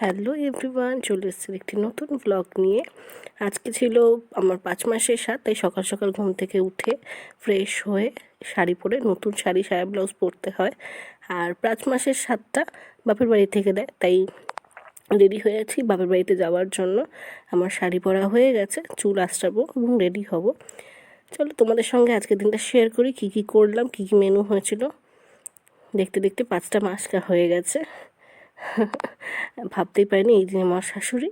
Hello everyone, চলে এসেছি একটি নতুন ব্লগ নিয়ে। আজকে ছিল আমার 5 মাসের সাথ, তাই সকাল সকাল ঘুম থেকে উঠে ফ্রেশ হয়ে শাড়ি পরে, নতুন শাড়ি সায়া ব্লাউজ পরতে হয়। আর 5 মাসের সাথটা বাপের বাড়ি থেকে দেয়, তাই রেডি হয়ে আছি বাপের বাড়িতে যাওয়ার জন্য। আমার শাড়ি পরা হয়ে গেছে, চুল আঁচড়াবো এবং রেডি হব। চলো তোমাদের সঙ্গে আজকের দিনটা শেয়ার করি, কী কী করলাম, কী কী মেনু হয়েছিল। দেখতে দেখতে 5টা মাস হয়ে গেছে। ভাবতেই পারিনি এই দিন আমার শাশুড়ি,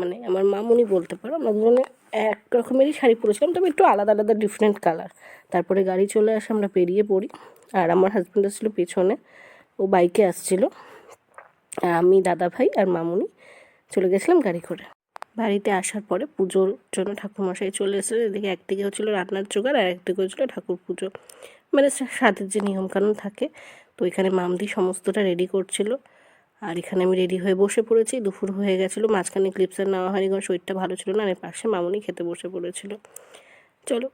মানে আমার মামুনি বলতে পারো, আমরা দুজনে এক রকমেরই শাড়ি পরেছিলাম, তবে একটু আলাদা আলাদা ডিফারেন্ট কালার। তারপরে গাড়ি চলে আসে, আমরা বেরিয়ে পড়ি। আর আমার হাজব্যান্ড আসছিলো পেছনে, ও বাইকে আসছিলো। আর আমি, দাদা ভাই আর মামুনি চলে গেছিলাম গাড়ি করে। বাড়িতে আসার পরে পুজোর জন্য ঠাকুরমশাই চলে এসেছে। এদিকে একদিকে হচ্ছিলো রান্নার জোগাড় আর একদিকে হচ্ছিলো ঠাকুর পুজো, মানে সাথের যে নিয়মকানুন থাকে। তো এখানে মামদি সমস্তটা রেডি করছিল, আর এখানে আমি রেডি হয়ে বসে পড়েছি। দুপুর হয়ে গেছিলো, মাঝখানে ক্লিপস নেওয়া হয়নি কারণ শরীরটা ভালো ছিল না। আর পাশে মামুনি খেতে বসে পড়েছিল। চলো।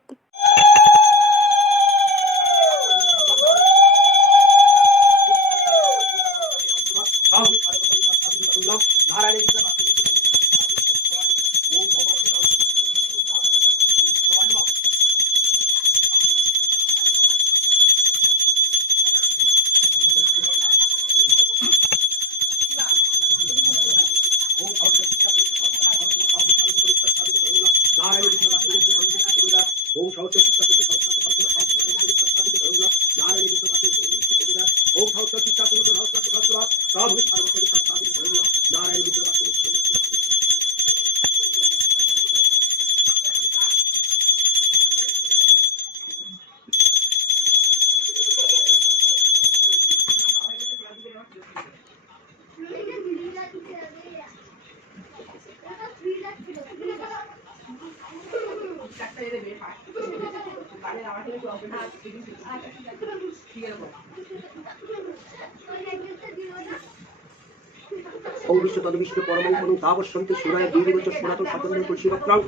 তদবিষ্ণু পরমং পদং তাবশ্যন্তি সুরায় দীর্ঘ সনাতন সচন্দ্র তুলসীপত্রং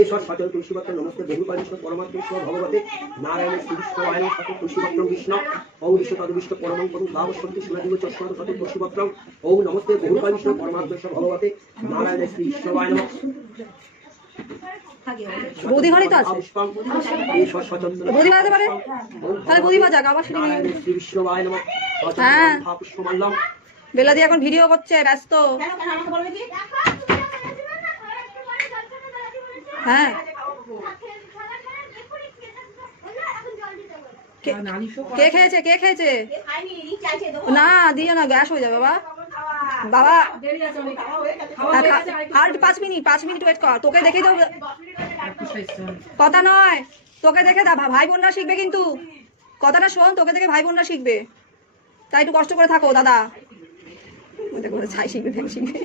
এষৎ সচল তুলসীপত্র নমস্তে বহুপালিষ্ণ পরমাত্মা ভগবতে নারায়ণ শ্রীবিষ্ণুয় সচল তুলসীপত্রং বিষ্ণু ঔ বিষ্ণু তদবিষ্ণু পরমং পদং তাবশ্যন্তি সুরায় দীর্ঘ সনাতন সচল তুলসীপত্রং ঔ নমস্তে বহুপালিষ্ণ পরমাত্মা ভগবতে নারায়ণ শ্রীবিষ্ণুয় নমঃ। বৌদি ঘরে তো আছে, বৌদি বাজাতে পারে, তাহলে বৌদি বাজাক আবার সেটা। হ্যাঁ, বেলাদি এখন ভিডিও করছে, ব্যস্ত। হ্যাঁ, কে খেয়েছে, কে খেয়েছে? না দিও না, গ্যাস হয়ে যাবে বাবা। বাবা আর 5 মিনিট ওয়েট কর, তোকে দেখে তো কথা নয়, তোকে দেখে ভাই বোনরা শিখবে, কিন্তু কথাটা শোন, তোকে দেখে ভাই বোনরা শিখবে, তাই একটু কষ্ট করে থাকো দাদা। ছাই শিখবে, ফ্যান শিখবে।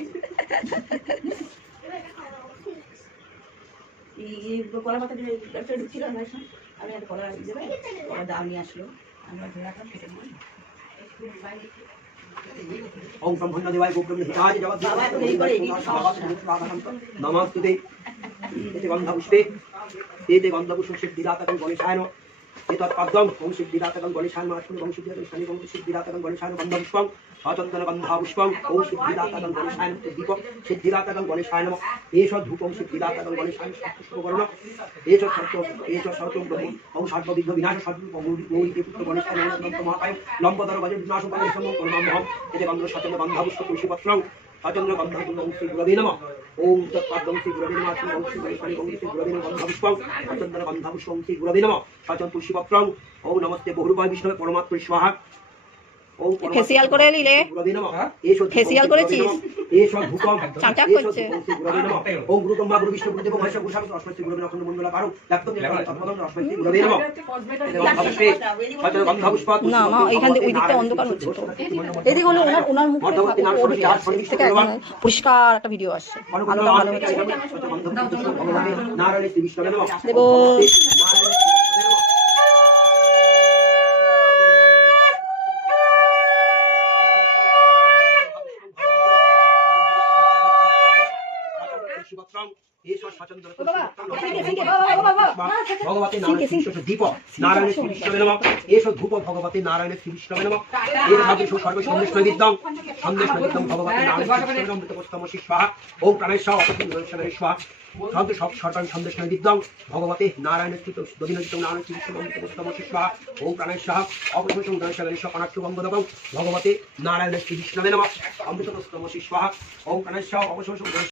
ओम ब्रह्मण्य देवाय गोब्रह्म हिताय नमस्ते एते गन्धपुष्पे एते गन्धपुष्प सिद्धिदातकं गणेशाय नमः एतत् पद्मं ओम सिद्धिदातकं गणेशाय नमः ओम सिद्धिदातकं गणेशाय नमः गन्धपुष्पं सचन्दन गन्धपुष्पं ओम सिद्धिदातकं गणेशाय नमः दीपक सिद्धिदातकं गणेशाय नमः एष धूपं सिद्धिदातकं गणेशाय नमः एष सर्वं ब्रह्म ओम सर्वविघ्न विनाश सर्वं गौरी पुत्र गणेशाय नमः महाकाय लंबोदर गज विनाश गणेशं परमामहं एते गन्ध सचन्दन गन्धपुष्प तुलसीपत्रं सचन्द्र गन्धपुष्पं श्री गुरवे नमः ओम तत्पद्मं श्री गुरवे नमः ओम श्री गणेशाय ओम श्री गुरवे नमः गन्धपुष्पं सचन्दन गन्धपुष्पं श्री गुरवे नमः सचन्द्र तुलसीपत्रं ओम नमस्ते बहुरूपाय विष्णवे परमात्मा स्वाहा। ফেসিয়াল করে নিলে, ফেসিয়াল করেছিস, চাঁচা করছে। না না, এখান থেকে ওই দিকটা অন্ধকার হচ্ছে, তো এদিকে হলো ওনার মুখ থেকে একদম পরিষ্কার একটা ভিডিও আসছে, আলোটা ভালো হচ্ছে। দেবো ঈশ্বর স্বচন্দ্র ভগবতে নারায়ণ শ্রী দীপ নারায়ণের শ্রী বিষ্ণবে নমঃ এসো ধূপ ভগবতে নারায়ণের শ্রী বিষ্ণবে নমঃ এর ভাগে সর্ব সন্দেশ নৈবেদ্যং ভগবতে নারায়ণ শ্রী বিষ্ণবে নমঃ অমৃতপস্তম স্বাহা ওম প্রাণেশ্বর অপরিণয় স্বাহা সন্ত সব সর্বাং সন্দেশ নৈবেদ্যং ভগবতে নারায়ণের শ্রী দধিনৈবেদ্যং নারায়ণ শ্রী বিষ্ণবে অমৃতপস্তম স্বাহা ওম প্রাণেশ্বর অপরিণয় স্বাহা ভগবতে নারায়ণের শ্রী বিষ্ণবে নমঃ অমৃতপস্তম স্বাহা ওম প্রাণেশ্বর অপরিণয়